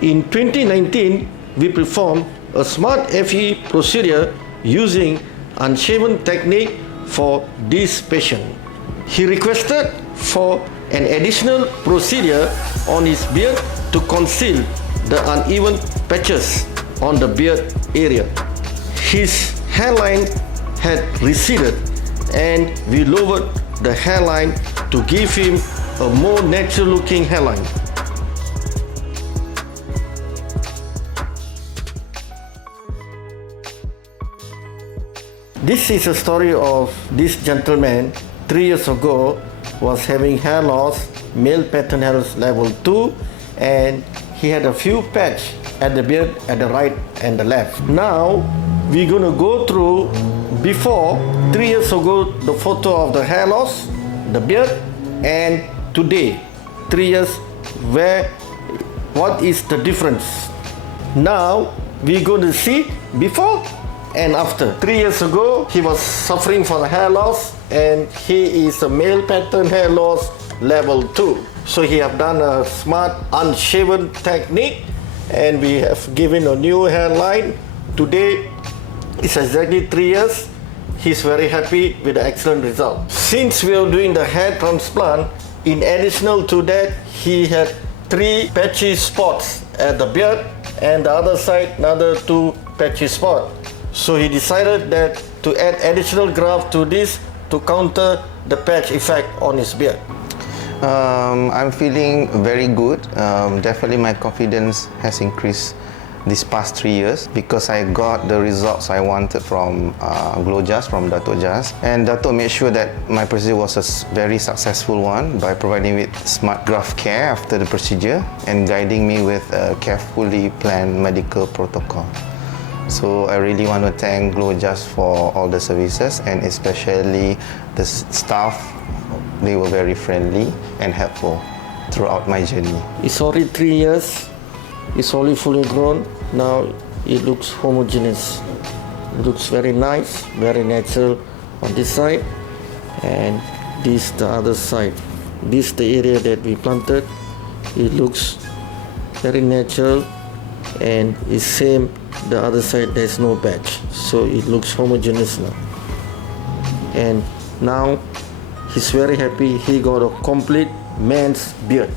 In 2019, we performed a SMART FUE procedure using unshaven technique for this patient. He requested for an additional procedure on his beard to conceal the uneven patches on the beard area. His hairline had receded and we lowered the hairline to give him a more natural looking hairline. This is a story of this gentleman 3 years ago was having hair loss, male pattern hair loss level 2, and he had a few patch at the beard at the right and the left. Now we're going to go through before 3 years ago the photo of the hair loss, the beard, and today 3 years what is the difference. Now we're going to see before and after. 3 years ago he was suffering from hair loss and he is a male pattern hair loss level 2. So he have done a SMART unshaven technique and we have given a new hairline. Today it's exactly 3 years. He's very happy with the excellent result. Since we are doing the hair transplant, in additional to that, he had 3 patchy spots at the beard and the other side another 2 patchy spots. So he decided that to add additional graft to this to counter the patch effect on his beard. I'm feeling very good. Definitely my confidence has increased these past 3 years because I got the results I wanted from GLOJAS, from Dato' Jas. And Dato' made sure that my procedure was a very successful one by providing with smart graft care after the procedure and guiding me with a carefully planned medical protocol. So I really want to thank GLOJAS for all the services and especially the staff. They were very friendly and helpful throughout my journey. It's already 3 years. It's already fully grown. Now it looks homogeneous. It looks very nice, very natural on this side, and this the other side. This the area that we planted. It looks very natural, and it's same. The other side there's no patch, so it looks homogeneous now. And now he's very happy. He got a complete man's beard.